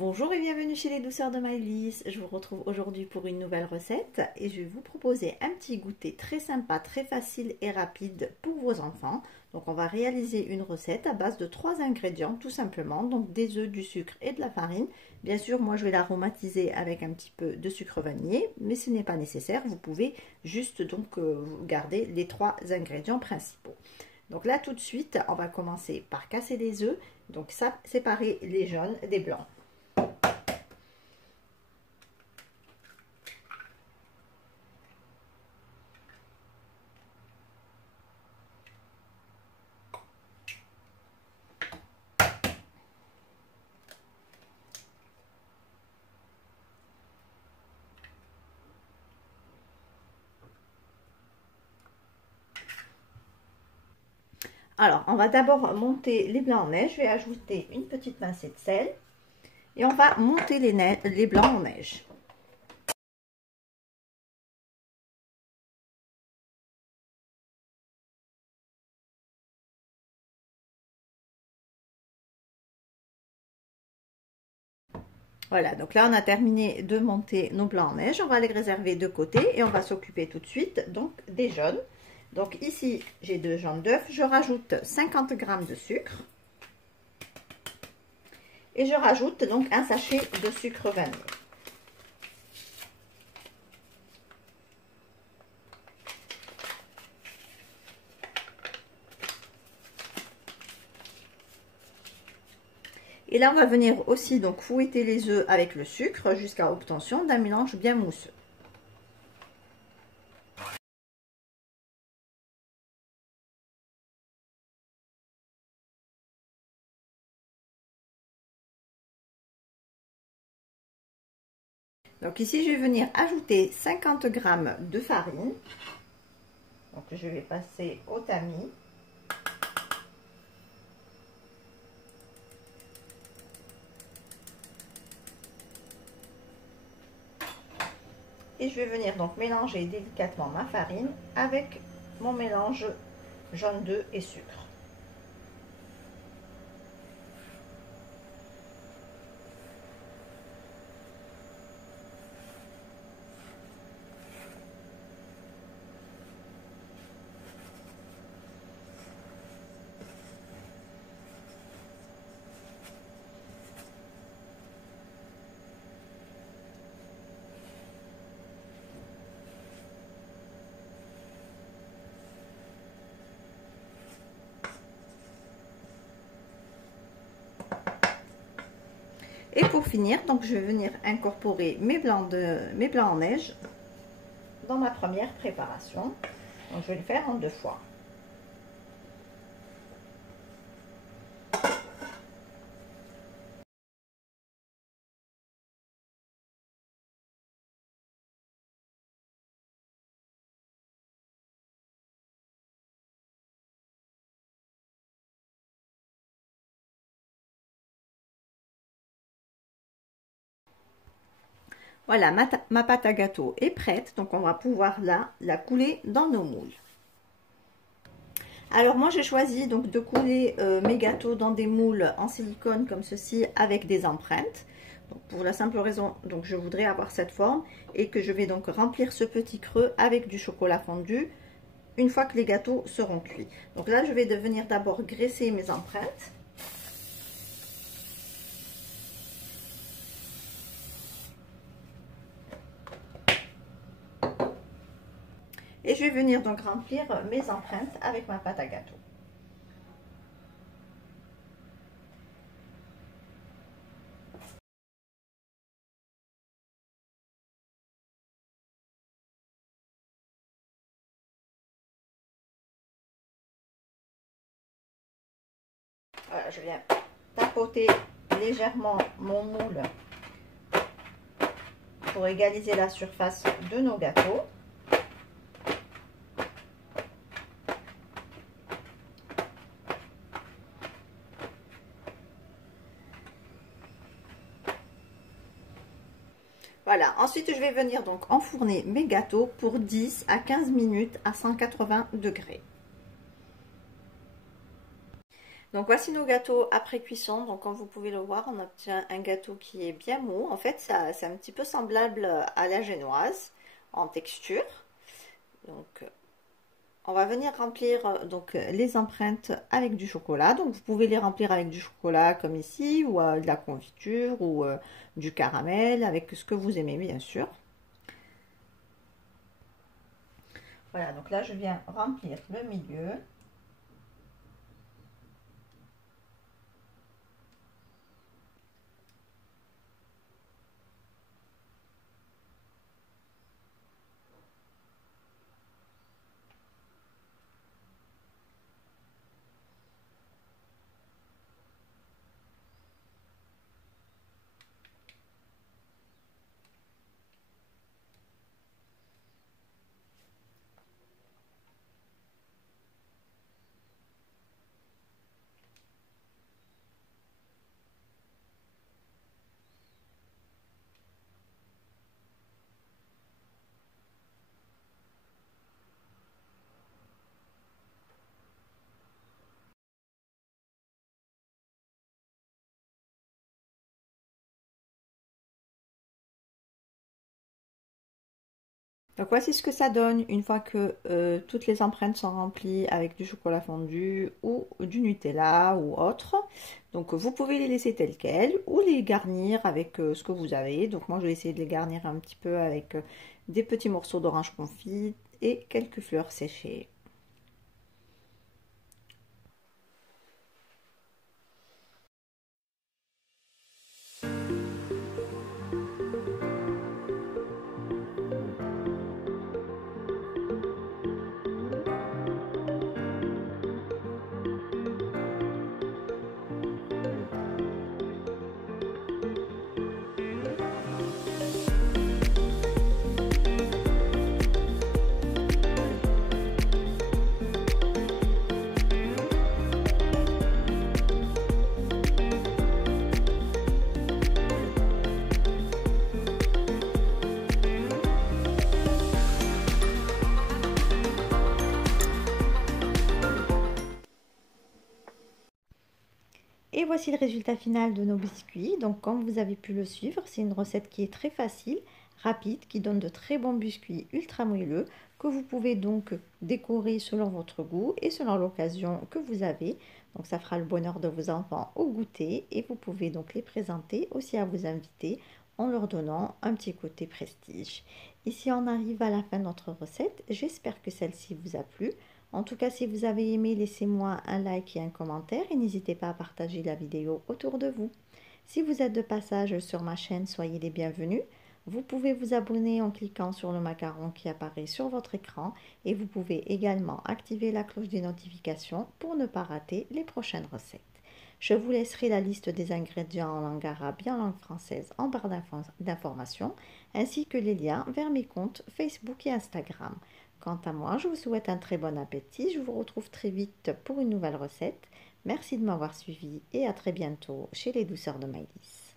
Bonjour et bienvenue chez les douceurs de Maëlys. Je vous retrouve aujourd'hui pour une nouvelle recette et je vais vous proposer un petit goûter très sympa, très facile et rapide pour vos enfants. Donc on va réaliser une recette à base de 3 ingrédients tout simplement, donc des œufs, du sucre et de la farine. Bien sûr, moi je vais l'aromatiser avec un petit peu de sucre vanillé, mais ce n'est pas nécessaire, vous pouvez juste donc garder les 3 ingrédients principaux. Donc là tout de suite, on va commencer par casser les œufs, donc ça séparer les jaunes des blancs. Alors, on va d'abord monter les blancs en neige. Je vais ajouter une petite pincée de sel. Et on va monter les blancs en neige. Voilà, donc là on a terminé de monter nos blancs en neige. On va les réserver de côté et on va s'occuper tout de suite donc des jaunes. Donc ici j'ai 2 jaunes d'œufs. Je rajoute 50 g de sucre. Et je rajoute donc un sachet de sucre vanillé. Et là, on va venir aussi donc fouetter les œufs avec le sucre jusqu'à obtention d'un mélange bien mousseux. Donc ici, je vais venir ajouter 50 g de farine. Donc je vais passer au tamis. Et je vais venir donc mélanger délicatement ma farine avec mon mélange jaune d'œuf et sucre. Et pour finir, donc je vais venir incorporer mes blancs en neige dans ma première préparation. Donc je vais le faire en 2 fois. Voilà, ma pâte à gâteau est prête, donc on va pouvoir la couler dans nos moules. Alors moi j'ai choisi donc de couler mes gâteaux dans des moules en silicone comme ceci avec des empreintes. Donc, pour la simple raison, donc je voudrais avoir cette forme et que je vais donc remplir ce petit creux avec du chocolat fondu une fois que les gâteaux seront cuits. Donc là je vais venir d'abord graisser mes empreintes. Et je vais venir donc remplir mes empreintes avec ma pâte à gâteau. Voilà, je viens tapoter légèrement mon moule pour égaliser la surface de nos gâteaux. Voilà, ensuite je vais venir donc enfourner mes gâteaux pour 10 à 15 minutes à 180 degrés. Donc voici nos gâteaux après cuisson. Donc comme vous pouvez le voir, on obtient un gâteau qui est bien mou. En fait, c'est un petit peu semblable à la génoise en texture. Donc on va venir remplir les empreintes avec du chocolat. Donc vous pouvez les remplir avec du chocolat comme ici, ou de la confiture, ou du caramel, avec ce que vous aimez bien sûr. Voilà, donc là je viens remplir le milieu. Donc voici ce que ça donne une fois que toutes les empreintes sont remplies avec du chocolat fondu ou du Nutella ou autre. Donc vous pouvez les laisser telles quelles ou les garnir avec ce que vous avez. Donc moi je vais essayer de les garnir un petit peu avec des petits morceaux d'orange confit et quelques fleurs séchées. Et voici le résultat final de nos biscuits. Donc comme vous avez pu le suivre, c'est une recette qui est très facile, rapide, qui donne de très bons biscuits ultra moelleux que vous pouvez donc décorer selon votre goût et selon l'occasion que vous avez. Donc ça fera le bonheur de vos enfants au goûter et vous pouvez donc les présenter aussi à vos invités en leur donnant un petit côté prestige. Ici on arrive à la fin de notre recette. J'espère que celle-ci vous a plu. En tout cas, si vous avez aimé, laissez-moi un like et un commentaire et n'hésitez pas à partager la vidéo autour de vous. Si vous êtes de passage sur ma chaîne, soyez les bienvenus. Vous pouvez vous abonner en cliquant sur le macaron qui apparaît sur votre écran et vous pouvez également activer la cloche des notifications pour ne pas rater les prochaines recettes. Je vous laisserai la liste des ingrédients en langue arabe et en langue française en barre d'informations ainsi que les liens vers mes comptes Facebook et Instagram. Quant à moi, je vous souhaite un très bon appétit. Je vous retrouve très vite pour une nouvelle recette. Merci de m'avoir suivi et à très bientôt chez les douceurs de Maïlis.